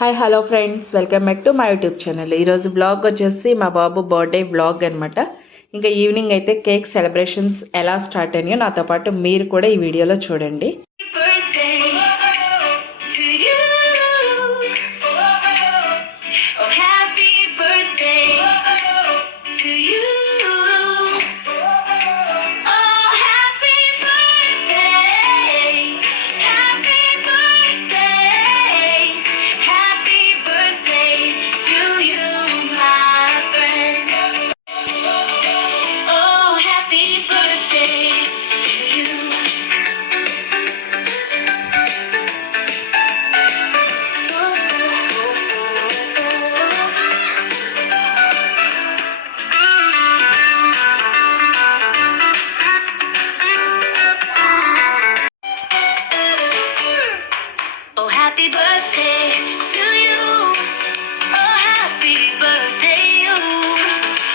Hi hello friends, welcome back to my YouTube channel. ఈరోజు blog వచ్చేసి మా బాబు birthday blog అనమాట. ఇంకా ఈవినింగ్ అయితే కేక్ సెలబ్రేషన్స్ ఎలా స్టార్ట్ అయినాయో నాతో పాటు మీరు కూడా ఈ వీడియోలో చూడండి. Happy birthday to you. Oh, happy birthday you.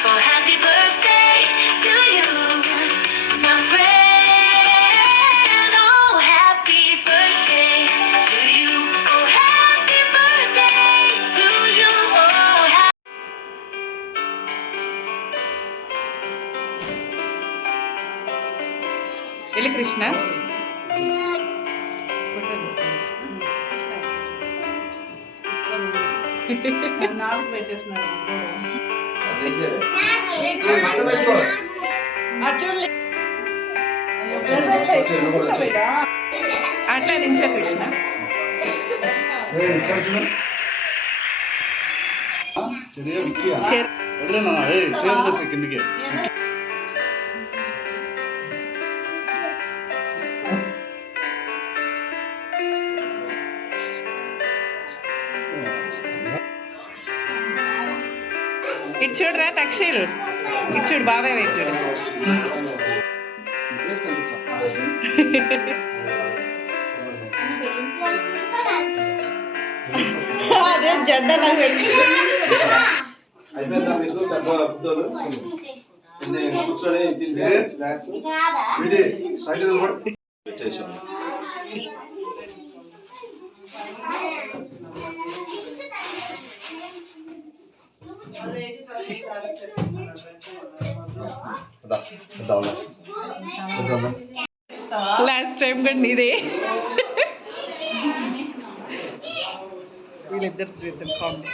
Oh, happy birthday to you, my friend. Oh, happy birthday to you. Oh, happy birthday to you. Oh, Eli Krishna. నాకు పెట్టేస్తున్నాడు అట్లా దించా కృష్ణ. కిందికి ఇటు చూడరా తక్షిల్, ఇటు చూడు బాబాయ్ వైపు. అదే జడ్డలా కూర్చొని లాస్ట్ టైం కూడా నీదే. వీళ్ళిద్దరు కామెడీ.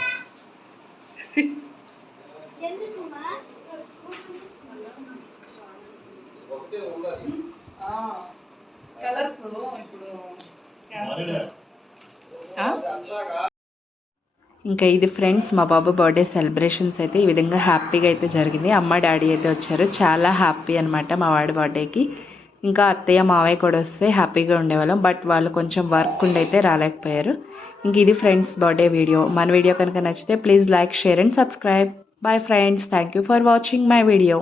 ఇంకా ఇది ఫ్రెండ్స్ మా బాబు బర్త్డే సెలబ్రేషన్స్ అయితే ఈ విధంగా హ్యాపీగా అయితే జరిగింది. అమ్మ డాడీ అయితే వచ్చారు, చాలా హ్యాపీ అనమాట మా వాడి బర్త్డేకి. ఇంకా అత్తయ్య మావయ్య కూడా వస్తే హ్యాపీగా ఉండేవాళ్ళం, బట్ వాళ్ళు కొంచెం వర్క్ ఉండైతే రాలేకపోయారు. ఇంక ఇది ఫ్రెండ్స్ బర్త్డే వీడియో. మన వీడియో కనుక నచ్చితే please like, share and subscribe. Bye friends, thank you for watching my video.